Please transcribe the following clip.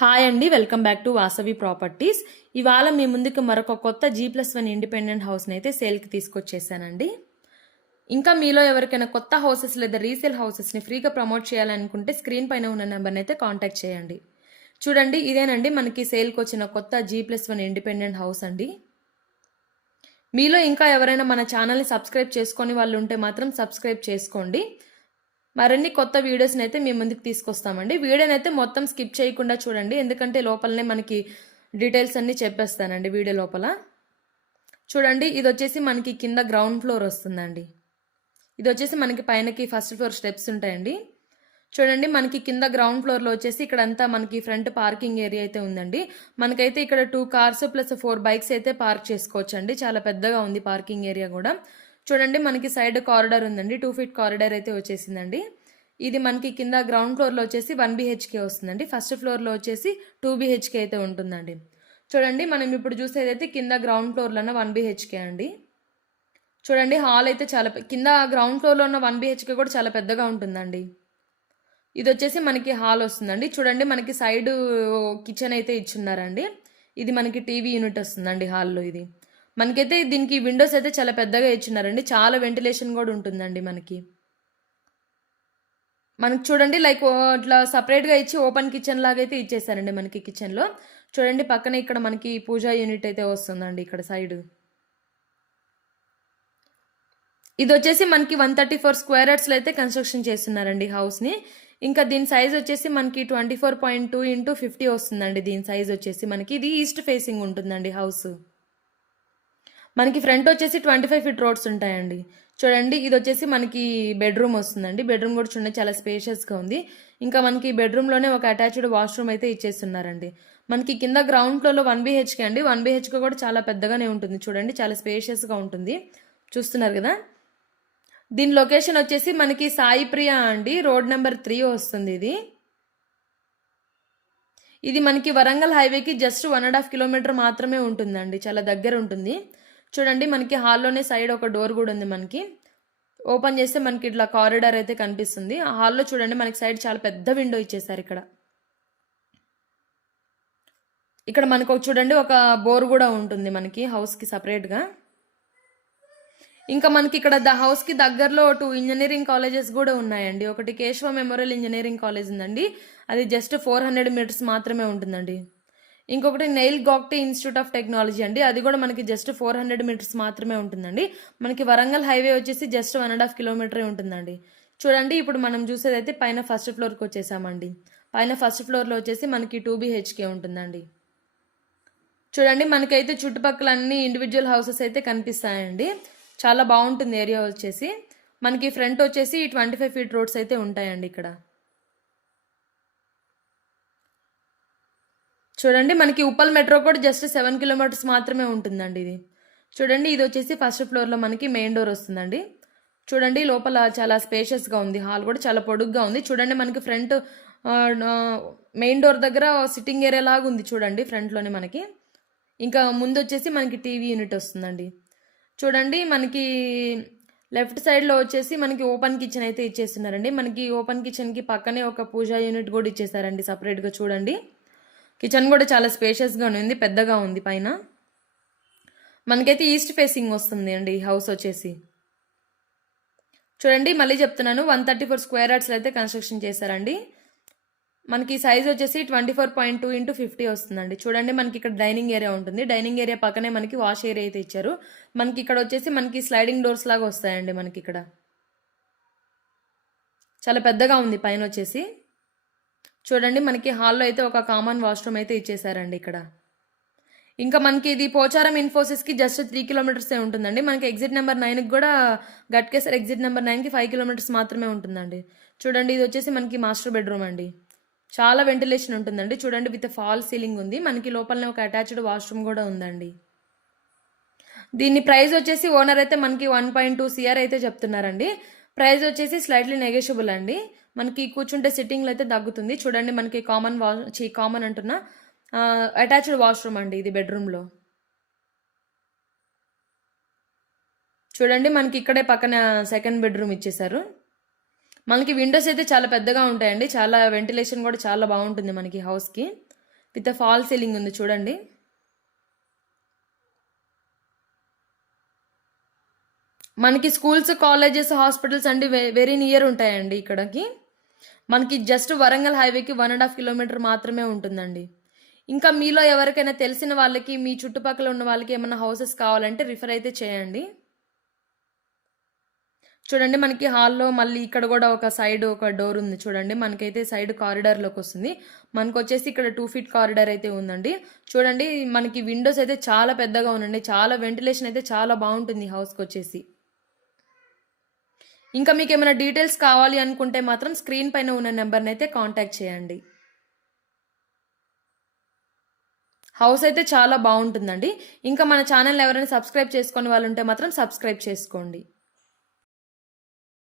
Hi అండి, welcome back to Vasavi properties. ఇవాళ మీ ముందుకు మరొక కొత్త G+1 ఇండిపెండెంట్ హౌస్ని అయితే సేల్కి తీసుకొచ్చేసానండి. ఇంకా మీలో ఎవరికైనా కొత్త హౌసెస్ లేదా రీసేల్ హౌసెస్ని ఫ్రీగా ప్రమోట్ చేయాలనుకుంటే స్క్రీన్ పైన ఉన్న నెంబర్ని అయితే కాంటాక్ట్ చేయండి. చూడండి, ఇదేనండి మనకి సేల్కి వచ్చిన కొత్త G+1 ఇండిపెండెంట్ హౌస్ అండి. మీలో ఇంకా ఎవరైనా మన ఛానల్ని సబ్స్క్రైబ్ చేసుకొని వాళ్ళు ఉంటే మాత్రం సబ్స్క్రైబ్ చేసుకోండి. మరిన్ని కొత్త వీడియోస్ని అయితే మీ ముందుకు తీసుకొస్తామండి. వీడియోని అయితే మొత్తం స్కిప్ చేయకుండా చూడండి, ఎందుకంటే లోపలనే మనకి డీటెయిల్స్ అన్నీ చెప్పేస్తానండి వీడియో లోపల. చూడండి, ఇది వచ్చేసి మనకి కింద గ్రౌండ్ ఫ్లోర్ వస్తుందండి. ఇది వచ్చేసి మనకి పైనకి ఫస్ట్ ఫ్లోర్ స్టెప్స్ ఉంటాయండి. చూడండి, మనకి కింద గ్రౌండ్ ఫ్లోర్లో వచ్చేసి ఇక్కడంతా మనకి ఫ్రంట్ పార్కింగ్ ఏరియా అయితే ఉందండి. మనకైతే ఇక్కడ 2 కార్స్ ప్లస్ 4 బైక్స్ అయితే పార్క్ చేసుకోవచ్చండి. చాలా పెద్దగా ఉంది పార్కింగ్ ఏరియా కూడా. చూడండి, మనకి సైడ్ కారిడార్ ఉందండి. 2 ఫీట్ కారిడార్ అయితే వచ్చేసిందండి. ఇది మనకి కింద గ్రౌండ్ ఫ్లోర్లో వచ్చేసి 1 BHK వస్తుందండి. ఫస్ట్ ఫ్లోర్లో వచ్చేసి 2 BHK అయితే ఉంటుందండి. చూడండి, మనం ఇప్పుడు చూసేదైతే కింద గ్రౌండ్ ఫ్లోర్లో 1 BHK అండి. చూడండి, హాల్ అయితే చాలా కింద గ్రౌండ్ ఫ్లోర్లో ఉన్న 1 BHK కూడా చాలా పెద్దగా ఉంటుందండి. ఇది వచ్చేసి మనకి హాల్ వస్తుందండి. చూడండి, మనకి సైడ్ కిచెన్ అయితే ఇచ్చున్నారండి. ఇది మనకి టీవీ యూనిట్ వస్తుందండి హాల్లో. ఇది మనకైతే దీనికి విండోస్ అయితే చాలా పెద్దగా ఇచ్చున్నారండి. చాలా వెంటిలేషన్ కూడా ఉంటుందండి మనకి చూడండి, లైక్ ఇట్లా సపరేట్గా ఇచ్చి ఓపెన్ కిచెన్ లాగా అయితే ఇచ్చేసారండి మనకి కిచెన్లో. చూడండి, పక్కన ఇక్కడ మనకి పూజా యూనిట్ అయితే వస్తుందండి ఇక్కడ సైడ్. ఇది వచ్చేసి మనకి 134 స్క్వేర్ యార్డ్స్లో అయితే కన్స్ట్రక్షన్ చేస్తున్నారండి హౌస్ని. ఇంకా దీని సైజ్ వచ్చేసి మనకి 24.2 × 50 వస్తుందండి. దీని సైజ్ వచ్చేసి మనకి ఇది ఈస్ట్ ఫేసింగ్ ఉంటుందండి హౌస్. మనకి ఫ్రంట్ వచ్చేసి 25 ఫీట్ రోడ్స్ ఉంటాయండి. చూడండి, ఇది వచ్చేసి మనకి బెడ్రూమ్ వస్తుందండి. బెడ్రూమ్ కూడా చూడండి చాలా స్పేషియస్గా ఉంది. ఇంకా మనకి బెడ్రూమ్లోనే ఒక అటాచ్డ్ వాష్రూమ్ అయితే ఇచ్చేస్తున్నారండి. మనకి కింద గ్రౌండ్ ఫ్లోర్లో 1 BHK అండి. 1 BHK కూడా చాలా పెద్దగానే ఉంటుంది. చూడండి, చాలా స్పేషియస్గా ఉంటుంది. చూస్తున్నారు కదా. దీని లొకేషన్ వచ్చేసి మనకి సాయి ప్రియ అండి, రోడ్ నెంబర్ 3 వస్తుంది. ఇది మనకి వరంగల్ హైవేకి జస్ట్ 1.5 కిలోమీటర్ మాత్రమే ఉంటుందండి. చాలా దగ్గర ఉంటుంది. చూడండి, మనకి హాల్లోనే సైడ్ ఒక డోర్ కూడా ఉంది. మనకి ఓపెన్ చేస్తే మనకి ఇట్లా కారిడార్ అయితే కనిపిస్తుంది. ఆ హాల్లో చూడండి, మనకి సైడ్ చాలా పెద్ద విండో ఇచ్చేసారు. ఇక్కడ మనకు చూడండి ఒక బోర్ కూడా ఉంటుంది మనకి హౌస్కి సపరేట్గా. ఇంకా మనకి ఇక్కడ హౌస్కి దగ్గరలో 2 ఇంజనీరింగ్ కాలేజెస్ కూడా ఉన్నాయండి. ఒకటి కేశవ మెమోరియల్ ఇంజనీరింగ్ కాలేజ్ ఉందండి, అది జస్ట్ 400 మీటర్స్ మాత్రమే ఉంటుందండి. ఇంకొకటి నెయిల్ గాక్టే ఇన్స్టిట్యూట్ ఆఫ్ టెక్నాలజీ అండి, అది కూడా మనకి జస్ట్ 400 మీటర్స్ మాత్రమే ఉంటుందండి. మనకి వరంగల్ హైవే వచ్చేసి జస్ట్ 1.5 కిలోమీటరే ఉంటుందండి. చూడండి, ఇప్పుడు మనం చూసేదైతే పైన ఫస్ట్ ఫ్లోర్కి వచ్చేసామండి. పైన ఫస్ట్ ఫ్లోర్లో వచ్చేసి మనకి 2 BHK ఉంటుందండి. చూడండి, మనకైతే చుట్టుపక్కల అన్ని ఇండివిజువల్ హౌసెస్ అయితే కనిపిస్తాయండి. చాలా బాగుంటుంది ఏరియా వచ్చేసి. మనకి ఫ్రంట్ వచ్చేసి 25 ఫీట్ రోడ్స్ అయితే ఉంటాయండి ఇక్కడ. చూడండి, మనకి ఉప్పల్ మెట్రో కూడా జస్ట్ 7 కిలోమీటర్స్ మాత్రమే ఉంటుందండి ఇది. చూడండి, ఇది వచ్చేసి ఫస్ట్ ఫ్లోర్లో మనకి మెయిన్ డోర్ వస్తుందండి. చూడండి, లోపల చాలా స్పేషియస్గా ఉంది. హాల్ కూడా చాలా పొడుగ్గా ఉంది. చూడండి, మనకి ఫ్రంట్ మెయిన్ డోర్ దగ్గర సిట్టింగ్ ఏరియా లాగా ఉంది. చూడండి, ఫ్రంట్లోనే మనకి ఇంకా ముందు వచ్చేసి మనకి టీవీ యూనిట్ వస్తుందండి. చూడండి, మనకి లెఫ్ట్ సైడ్లో వచ్చేసి మనకి ఓపెన్ కిచెన్ అయితే ఇచ్చేస్తున్నారండి. మనకి ఓపెన్ కిచెన్కి పక్కనే ఒక పూజా యూనిట్ కూడా ఇచ్చేసారండి సపరేట్గా. చూడండి, కిచెన్ కూడా చాలా స్పేషియస్గా ఉంది, పెద్దగా ఉంది. పైన మనకైతే ఈస్ట్ ఫేసింగ్ వస్తుంది అండి ఈ హౌస్ వచ్చేసి. చూడండి, మళ్ళీ చెప్తున్నాను, 134 స్క్వేర్ యార్డ్స్లో అయితే కన్స్ట్రక్షన్ చేశారండి. మనకి సైజ్ వచ్చేసి 24.2 × 50 వస్తుందండి. చూడండి, మనకి ఇక్కడ డైనింగ్ ఏరియా ఉంటుంది. డైనింగ్ ఏరియా పక్కనే మనకి వాష్ ఏరియా అయితే ఇచ్చారు. మనకి ఇక్కడ వచ్చేసి మనకి స్లైడింగ్ డోర్స్ లాగా వస్తాయండి. మనకి ఇక్కడ చాలా పెద్దగా ఉంది పైన వచ్చేసి. చూడండి, మనకి హాల్లో అయితే ఒక కామన్ వాష్రూమ్ అయితే ఇచ్చేసారండి ఇక్కడ. ఇంకా మనకి ఇది పోచారం ఇన్ఫోసిస్కి జస్ట్ 3 కిలోమీటర్సే ఉంటుందండి. మనకి ఎగ్జిట్ నెంబర్ 9కి కూడా గట్కేసర్ ఎగ్జిట్ నెంబర్ 9కి 5 కిలోమీటర్స్ మాత్రమే ఉంటుందండి. చూడండి, ఇది వచ్చేసి మనకి మాస్టర్ బెడ్రూమ్ అండి. చాలా వెంటిలేషన్ ఉంటుందండి. చూడండి, విత్ ఫాల్ సీలింగ్ ఉంది. మనకి లోపలనే ఒక అటాచ్డ్ వాష్రూమ్ కూడా ఉందండి. దీని ప్రైస్ వచ్చేసి ఓనర్ అయితే మనకి 1.2 CR అయితే చెప్తున్నారండి. ప్రైస్ వచ్చేసి స్లైట్లీ నెగోషియబుల్ అండి. మనకి కూర్చుంటే సిట్టింగ్లో అయితే తగ్గుతుంది. చూడండి, మనకి కామన్ అంటున్నా అటాచ్డ్ వాష్రూమ్ అండి ఇది బెడ్రూమ్లో. చూడండి, మనకి ఇక్కడే పక్కన సెకండ్ బెడ్రూమ్ ఇచ్చేసారు. మనకి విండోస్ అయితే చాలా పెద్దగా ఉంటాయండి. చాలా వెంటిలేషన్ కూడా చాలా బాగుంటుంది మనకి హౌస్కి. విత్ ఫాల్ సీలింగ్ ఉంది చూడండి. మనకి స్కూల్స్, కాలేజెస్, హాస్పిటల్స్ అండి వెరీ నియర్ ఉంటాయండి ఇక్కడికి. మనకి జస్ట్ వరంగల్ హైవేకి 1.5 కిలోమీటర్ మాత్రమే ఉంటుందండి. ఇంకా మీలో ఎవరికైనా తెలిసిన వాళ్ళకి, మీ చుట్టుపక్కల ఉన్న వాళ్ళకి ఏమైనా హౌసెస్ కావాలంటే రిఫర్ అయితే చేయండి. చూడండి మనకి హాల్లో మళ్ళీ ఇక్కడ కూడా ఒక డోర్ ఉంది చూడండి. మనకైతే సైడ్ కారిడార్లోకి వస్తుంది. మనకు వచ్చేసి ఇక్కడ 2 ఫీట్ కారిడార్ అయితే ఉందండి. చూడండి మనకి విండోస్ అయితే చాలా పెద్దగా ఉందండి. చాలా వెంటిలేషన్ అయితే చాలా బాగుంటుంది ఈ హౌస్కి వచ్చేసి. ఇంకా మీకు ఏమైనా డీటెయిల్స్ కావాలి అనుకుంటే మాత్రం స్క్రీన్ పైన ఉన్న నెంబర్ని అయితే కాంటాక్ట్ చేయండి. హౌస్ అయితే చాలా బాగుంటుందండి. ఇంకా మన ఛానల్ ఎవరైనా సబ్స్క్రైబ్ చేసుకునే వాళ్ళు ఉంటే మాత్రం సబ్స్క్రైబ్ చేసుకోండి.